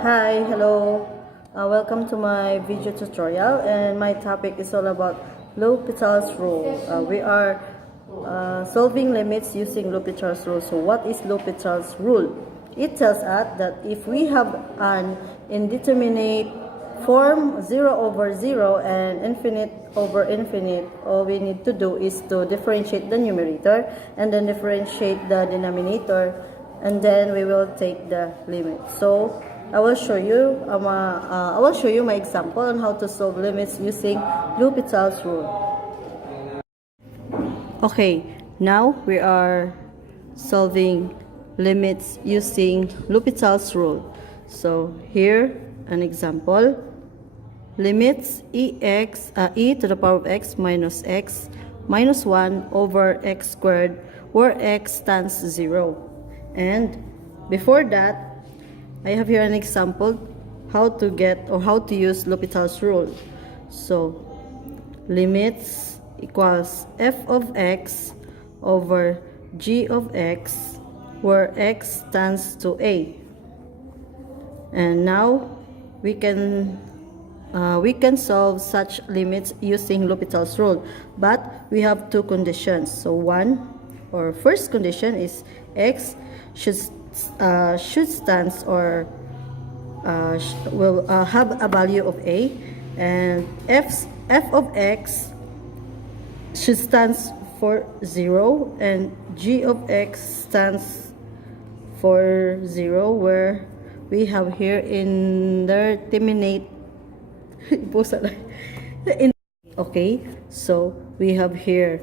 Hi, hello. Welcome to my video tutorial, and my topic is all about L'Hopitals rule. We are solving limits using L'Hopitals rule. So what is L'Hopitals rule? It tells us that if we have an indeterminate form 0 over 0 and infinite over infinite, all we need to do is to differentiate the numerator and then differentiate the denominator, and then we will take the limit. So I will show you my example on how to solve limits using L'Hopitals rule. Okay, now we are solving limits using L'Hopitals rule. So here an example: limits e to the power of x minus 1 over x squared, where x stands 0. And before that, I have here an example how to get or how to use L'Hopitals rule. So limits equals f of x over g of x, where x stands to a. And now we can solve such limits using L'Hopitals rule, but we have two conditions. So first condition is x should stands or will have a value of a, and f of x should stands for 0 and g of x stands for 0, where we have here indeterminate. Okay, so we have here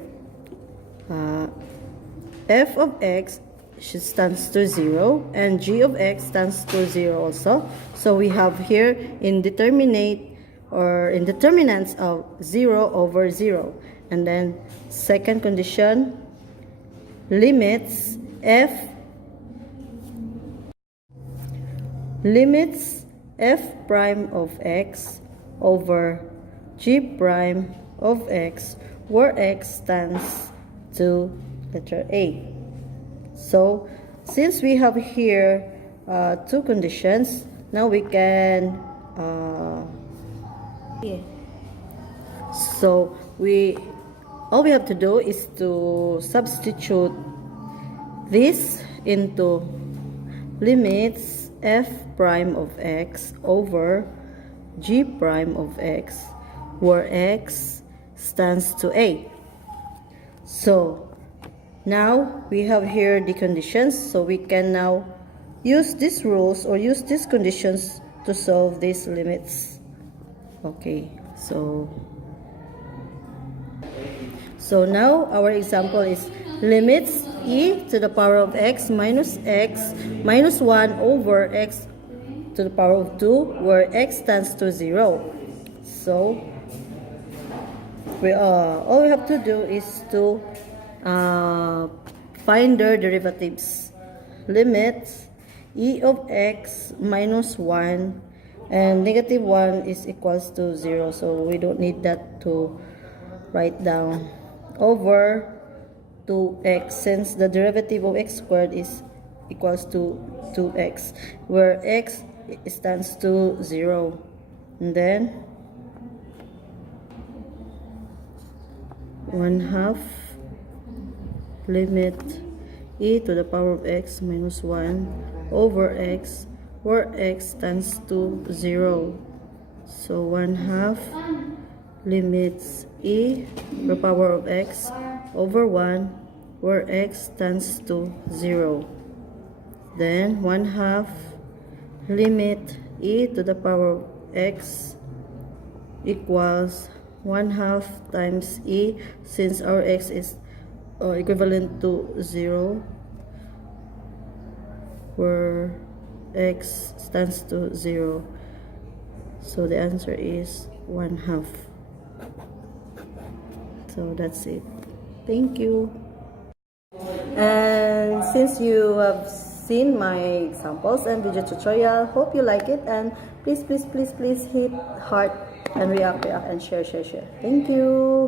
f of x should stands to 0 and g of x stands to 0 also. So we have here indeterminate or indeterminants of 0 over 0. And then second condition, limits f prime of x over g prime of x, where x stands to letter A. So since we have here two conditions, now we can so all we have to do is to substitute this into limits f prime of x over g prime of x, where x stands to a. So now we have here the conditions, so we can now use these rules or use these conditions to solve these limits. Okay, so now our example is limits e to the power of x minus 1 over x to the power of 2, where x stands to 0. So all we have to do is to find their derivatives. Limits e of x minus 1 and negative 1 is equals to 0, so we don't need that to write down, over 2x, since the derivative of x squared is equals to 2x, where x stands to 0. And then 1/2 limit e to the power of x minus 1 over x, where x stands to 0. So 1/2 limits e to the power of x over 1, where x stands to 0. Then 1/2 limit e to the power of x equals 1/2 times e, since our x is equivalent to 0, where x stands to 0. So the answer is 1/2. So that's it. Thank you. And since you have seen my examples and video tutorial, hope you like it, and please hit heart and react and share. Thank you.